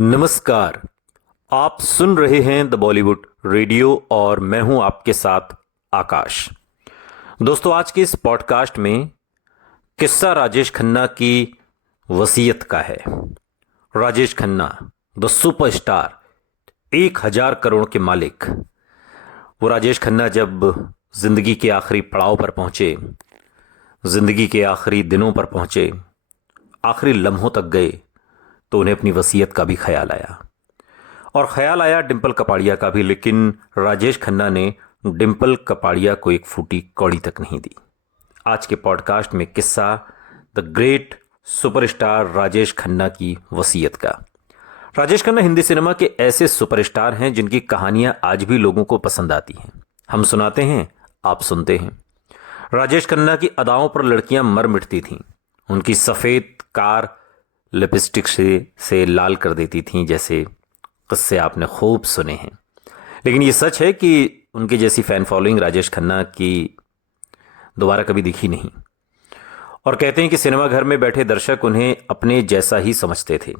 नमस्कार। आप सुन रहे हैं द बॉलीवुड रेडियो और मैं हूं आपके साथ आकाश। दोस्तों, आज के इस पॉडकास्ट में किस्सा राजेश खन्ना की वसीयत का है। राजेश खन्ना द सुपरस्टार, 1,000 करोड़ के मालिक। वो राजेश खन्ना जब जिंदगी के आखिरी पड़ाव पर पहुंचे, जिंदगी के आखिरी दिनों पर पहुंचे, आखिरी लम्हों तक गए, तो उन्हें अपनी वसीयत का भी ख्याल आया। और ख्याल आया डिंपल कपाड़िया का भी, लेकिन राजेश खन्ना ने डिंपल कपाड़िया को एक फूटी कौड़ी तक नहीं दी। आज के पॉडकास्ट में किस्सा the great superstar Rajesh Khanna की वसीयत का। राजेश खन्ना हिंदी सिनेमा के ऐसे सुपरस्टार हैं जिनकी कहानियां आज भी लोगों को पसंद आती हैं। हम सुनाते हैं, आप सुनते हैं। राजेश खन्ना की अदाओं पर लड़कियां मर मिटती थीं। उनकी सफ़ेद कार लिपस्टिक से लाल कर देती थीं, जैसे किस्से आपने खूब सुने हैं। लेकिन ये सच है कि उनके जैसी फैन फॉलोइंग राजेश खन्ना की दोबारा कभी दिखी नहीं। और कहते हैं कि सिनेमा घर में बैठे दर्शक उन्हें अपने जैसा ही समझते थे।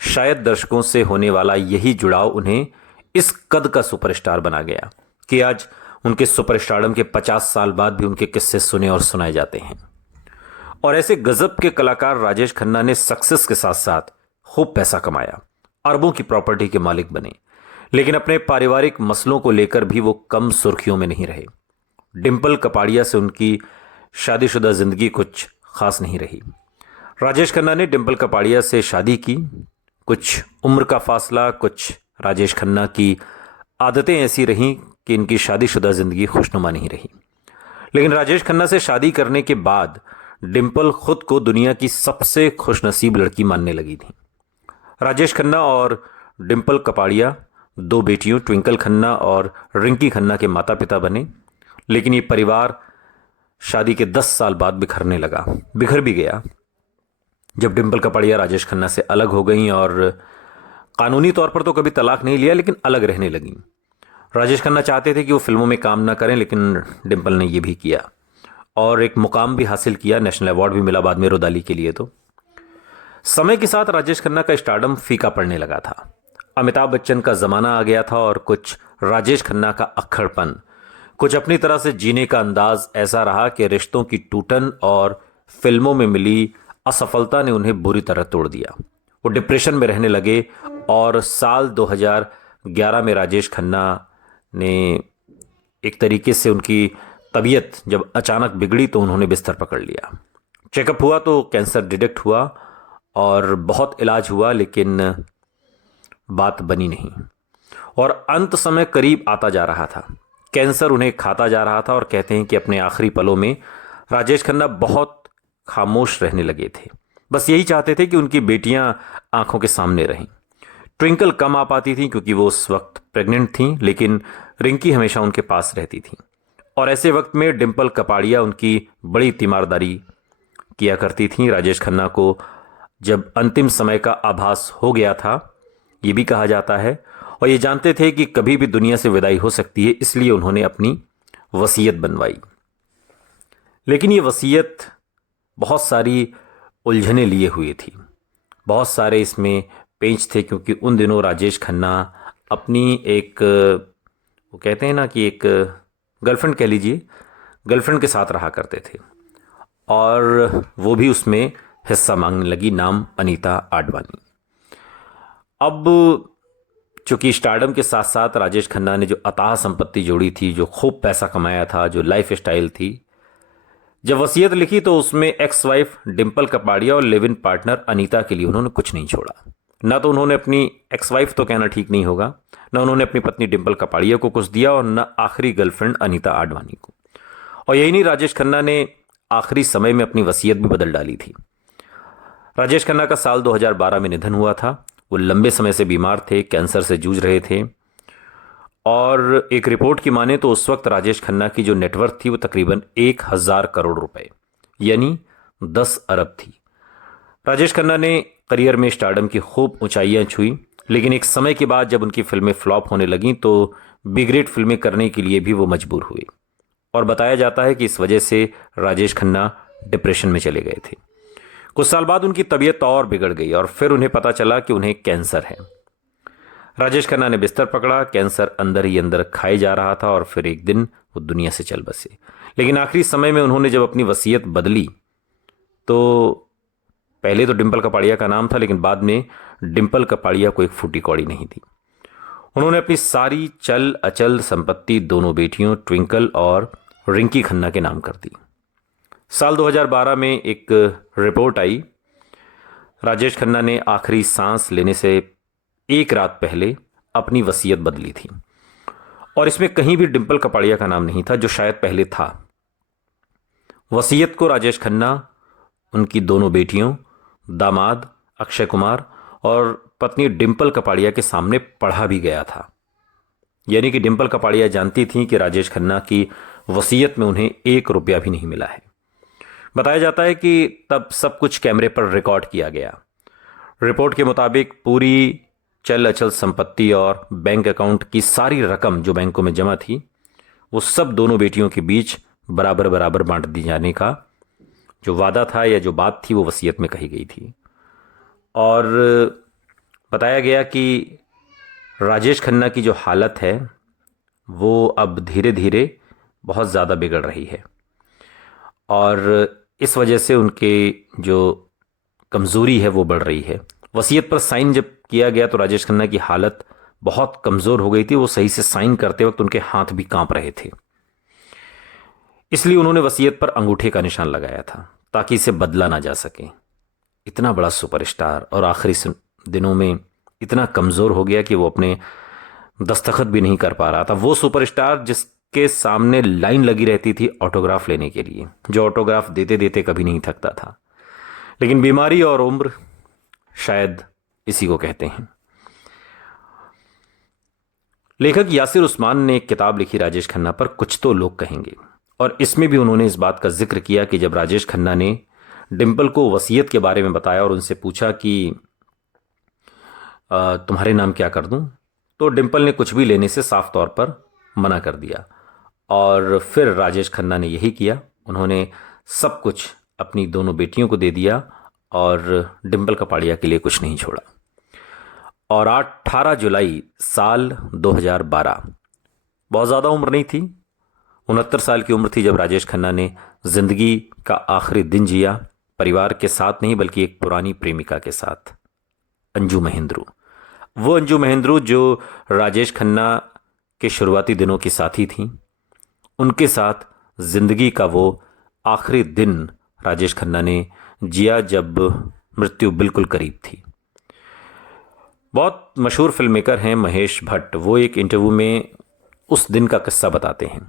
शायद दर्शकों से होने वाला यही जुड़ाव उन्हें इस कद का सुपरस्टार बना गया कि आज उनके सुपरस्टारडम के 50 साल बाद भी उनके किस्से सुने और सुनाए जाते हैं। और ऐसे गजब के कलाकार राजेश खन्ना ने सक्सेस के साथ साथ खूब पैसा कमाया, अरबों की प्रॉपर्टी के मालिक बने। लेकिन अपने पारिवारिक मसलों को लेकर भी वो कम सुर्खियों में नहीं रहे। डिंपल कपाड़िया से उनकी शादीशुदा जिंदगी कुछ खास नहीं रही। राजेश खन्ना ने डिंपल कपाड़िया से शादी की। कुछ उम्र का फासला, कुछ राजेश खन्ना की आदतें ऐसी रहीं कि इनकी शादीशुदा जिंदगी खुशनुमा नहीं रही। लेकिन राजेश खन्ना से शादी करने के बाद डिंपल खुद को दुनिया की सबसे खुशनसीब लड़की मानने लगी थी। राजेश खन्ना और डिंपल कपाड़िया दो बेटियों ट्विंकल खन्ना और रिंकी खन्ना के माता पिता बने। लेकिन ये परिवार शादी के 10 साल बाद बिखर भी गया, जब डिंपल कपाड़िया राजेश खन्ना से अलग हो गईं और कानूनी तौर पर तो कभी तलाक नहीं लिया, लेकिन अलग रहने लगीं। राजेश खन्ना चाहते थे कि वो फिल्मों में काम ना करें, लेकिन डिंपल ने ये भी किया और एक मुकाम भी हासिल किया। नेशनल अवार्ड भी मिला बाद में रुदाली के लिए। तो समय के साथ राजेश खन्ना का स्टारडम फीका पड़ने लगा था। अमिताभ बच्चन का जमाना आ गया था और कुछ राजेश खन्ना का अक्खड़पन, कुछ अपनी तरह से जीने का अंदाज ऐसा रहा कि रिश्तों की टूटन और फिल्मों में मिली असफलता ने उन्हें बुरी तरह तोड़ दिया। वो डिप्रेशन में रहने लगे और साल 2011 में राजेश खन्ना ने एक तरीके से उनकी तबीयत जब अचानक बिगड़ी तो उन्होंने बिस्तर पकड़ लिया। चेकअप हुआ तो कैंसर डिटेक्ट हुआ और बहुत इलाज हुआ, लेकिन बात बनी नहीं। और अंत समय करीब आता जा रहा था। कैंसर उन्हें खाता जा रहा था और कहते हैं कि अपने आखिरी पलों में राजेश खन्ना बहुत खामोश रहने लगे थे। बस यही चाहते थे कि उनकी बेटियां आंखों के सामने रहें। ट्विंकल कम आ पाती थी क्योंकि वो उस वक्त प्रेग्नेंट थी, लेकिन रिंकी हमेशा उनके पास रहती थी। और ऐसे वक्त में डिंपल कपाड़िया उनकी बड़ी तीमारदारी किया करती थी। राजेश खन्ना को जब अंतिम समय का आभास हो गया था, ये भी कहा जाता है, और ये जानते थे कि कभी भी दुनिया से विदाई हो सकती है, इसलिए उन्होंने अपनी वसीयत बनवाई। लेकिन ये वसीयत बहुत सारी उलझने लिए हुए थी, बहुत सारे इसमें पेंच थे, क्योंकि उन दिनों राजेश खन्ना अपनी एक, वो कहते हैं ना कि एक गर्लफ्रेंड कह लीजिए, गर्लफ्रेंड के साथ रहा करते थे और वो भी उसमें हिस्सा मांगने लगी, नाम अनीता आडवाणी। अब चूंकि स्टारडम के साथ साथ राजेश खन्ना ने जो अथाह संपत्ति जोड़ी थी, जो खूब पैसा कमाया था, जो लाइफ स्टाइल थी, जब वसीयत लिखी तो उसमें एक्स वाइफ डिंपल कपाड़िया और लिव इन पार्टनर अनीता के लिए उन्होंने कुछ नहीं छोड़ा। ना तो उन्होंने अपनी एक्स वाइफ तो कहना ठीक नहीं होगा, ना उन्होंने अपनी पत्नी डिंपल कपाड़िया को कुछ दिया और ना आखिरी गर्लफ्रेंड अनीता आडवाणी को। और यही नहीं, राजेश खन्ना ने आखिरी समय में अपनी वसीयत भी बदल डाली थी। राजेश खन्ना का साल 2012 में निधन हुआ था। वो लंबे समय से बीमार थे, कैंसर से जूझ रहे थे और एक रिपोर्ट की माने तो उस वक्त राजेश खन्ना की जो नेटवर्थ थी वो तकरीबन 1,000 करोड़ रुपए, यानी 10 अरब थी। राजेश खन्ना ने करियर में स्टारडम की खूब ऊंचाइयां छुई, लेकिन एक समय के बाद जब उनकी फिल्में फ्लॉप होने लगीं तो बी ग्रेड फिल्में करने के लिए भी वो मजबूर हुए। और बताया जाता है कि इस वजह से राजेश खन्ना डिप्रेशन में चले गए थे। कुछ साल बाद उनकी तबीयत और बिगड़ गई और फिर उन्हें पता चला कि उन्हें कैंसर है। राजेश खन्ना ने बिस्तर पकड़ा, कैंसर अंदर ही अंदर खाए जा रहा था और फिर एक दिन वो दुनिया से चल बसे। लेकिन आखिरी समय में उन्होंने जब अपनी वसीयत बदली तो पहले तो डिंपल कपाड़िया का नाम था, लेकिन बाद में डिंपल कपाड़िया को एक फूटी कौड़ी नहीं थी। उन्होंने अपनी सारी चल अचल संपत्ति दोनों बेटियों ट्विंकल और रिंकी खन्ना के नाम कर दी। साल 2012 में एक रिपोर्ट आई, राजेश खन्ना ने आखिरी सांस लेने से एक रात पहले अपनी वसीयत बदली थी और इसमें कहीं भी डिंपल कपाड़िया का नाम नहीं था, जो शायद पहले था। वसीयत को राजेश खन्ना उनकी दोनों बेटियों, दामाद अक्षय कुमार और पत्नी डिंपल कपाड़िया के सामने पढ़ा भी गया था। यानी कि डिंपल कपाड़िया जानती थीं कि राजेश खन्ना की वसीयत में उन्हें 1 रुपया भी नहीं मिला है। बताया जाता है कि तब सब कुछ कैमरे पर रिकॉर्ड किया गया। रिपोर्ट के मुताबिक पूरी चल अचल संपत्ति और बैंक अकाउंट की सारी रकम जो बैंकों में जमा थी, वो सब दोनों बेटियों के बीच बराबर बराबर बांट दी जाने का जो वादा था या जो बात थी वो वसीयत में कही गई थी। और बताया गया कि राजेश खन्ना की जो हालत है वो अब धीरे धीरे बहुत ज़्यादा बिगड़ रही है और इस वजह से उनके जो कमज़ोरी है वो बढ़ रही है। वसीयत पर साइन जब किया गया तो राजेश खन्ना की हालत बहुत कमज़ोर हो गई थी। वो सही से साइन करते वक्त उनके हाथ भी कांप रहे थे। इसलिए उन्होंने वसीयत पर अंगूठे का निशान लगाया था ताकि इसे बदला ना जा सके। इतना बड़ा सुपरस्टार और आखिरी दिनों में इतना कमज़ोर हो गया कि वो अपने दस्तखत भी नहीं कर पा रहा था। वो सुपरस्टार जिसके सामने लाइन लगी रहती थी ऑटोग्राफ लेने के लिए, जो ऑटोग्राफ देते देते कभी नहीं थकता था। लेकिन बीमारी और उम्र शायद इसी को कहते हैं। लेखक यासिर उस्मान ने एक किताब लिखी राजेश खन्ना पर, कुछ तो लोग कहेंगे, और इसमें भी उन्होंने इस बात का जिक्र किया कि जब राजेश खन्ना ने डिंपल को वसीयत के बारे में बताया और उनसे पूछा कि तुम्हारे नाम क्या कर दूं, तो डिंपल ने कुछ भी लेने से साफ तौर पर मना कर दिया। और फिर राजेश खन्ना ने यही किया, उन्होंने सब कुछ अपनी दोनों बेटियों को दे दिया और डिंपल कपाड़िया के लिए कुछ नहीं छोड़ा। और 18 जुलाई साल 2012, बहुत ज़्यादा उम्र नहीं थी, 69 साल की उम्र थी जब राजेश खन्ना ने जिंदगी का आखिरी दिन जिया, परिवार के साथ नहीं बल्कि एक पुरानी प्रेमिका के साथ, अंजू महेंद्रू। वो अंजू महेंद्रू जो राजेश खन्ना के शुरुआती दिनों की साथी थी, उनके साथ जिंदगी का वो आखिरी दिन राजेश खन्ना ने जिया जब मृत्यु बिल्कुल करीब थी। बहुत मशहूर फिल्म मेकर हैं महेश भट्ट, वो एक इंटरव्यू में उस दिन का किस्सा बताते हैं।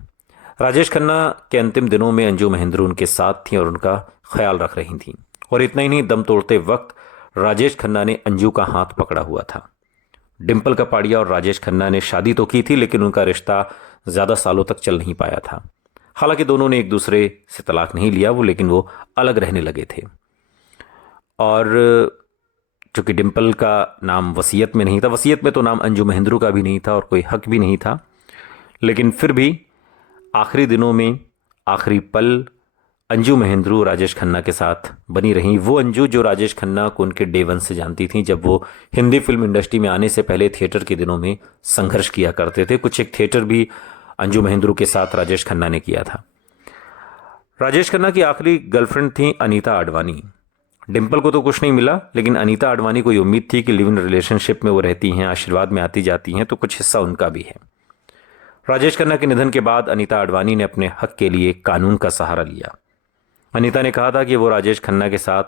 राजेश खन्ना के अंतिम दिनों में अंजू महेंद्रू उनके साथ थी और उनका ख्याल रख रही थी। और इतना ही नहीं, दम तोड़ते वक्त राजेश खन्ना ने अंजू का हाथ पकड़ा हुआ था। डिंपल कपाड़िया और राजेश खन्ना ने शादी तो की थी, लेकिन उनका रिश्ता ज़्यादा सालों तक चल नहीं पाया था। हालांकि दोनों ने एक दूसरे से तलाक नहीं लिया, लेकिन वो अलग रहने लगे थे। और चूंकि डिंपल का नाम वसीयत में नहीं था, वसीयत में तो नाम अंजू महेंद्रू का भी नहीं था और कोई हक भी नहीं था, लेकिन फिर भी आखिरी दिनों में आखिरी पल अंजू महेंद्रू राजेश खन्ना के साथ बनी रहीं। वो अंजू जो राजेश खन्ना को उनके डे 1 से जानती थी, जब वो हिंदी फिल्म इंडस्ट्री में आने से पहले थिएटर के दिनों में संघर्ष किया करते थे। कुछ एक थिएटर भी अंजू महेंद्रू के साथ राजेश खन्ना ने किया था। राजेश खन्ना की आखिरी गर्लफ्रेंड थी अनीता आडवाणी। डिंपल को तो कुछ नहीं मिला, लेकिन अनीता आडवाणी को ये उम्मीद थी कि लिव इन रिलेशनशिप में वो रहती हैं, आशीर्वाद में आती जाती हैं, तो कुछ हिस्सा उनका भी है। राजेश खन्ना के निधन के बाद अनीता आडवाणी ने अपने हक के लिए कानून का सहारा लिया। अनीता ने कहा था कि वो राजेश खन्ना के साथ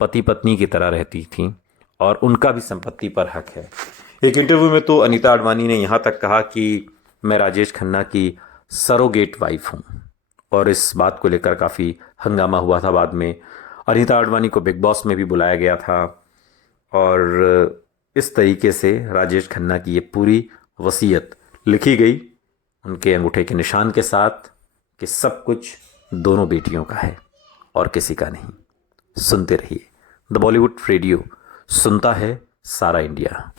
पति पत्नी की तरह रहती थी और उनका भी संपत्ति पर हक है। एक इंटरव्यू में तो अनीता आडवाणी ने यहाँ तक कहा कि मैं राजेश खन्ना की सरोगेट वाइफ हूँ, और इस बात को लेकर काफ़ी हंगामा हुआ था। बाद में अनीता आडवाणी को बिग बॉस में भी बुलाया गया था और इस तरीके से राजेश खन्ना की ये पूरी वसीयत लिखी गई उनके अंगूठे के निशान के साथ कि सब कुछ दोनों बेटियों का है और किसी का नहीं। सुनते रहिए द बॉलीवुड रेडियो, सुनता है सारा इंडिया।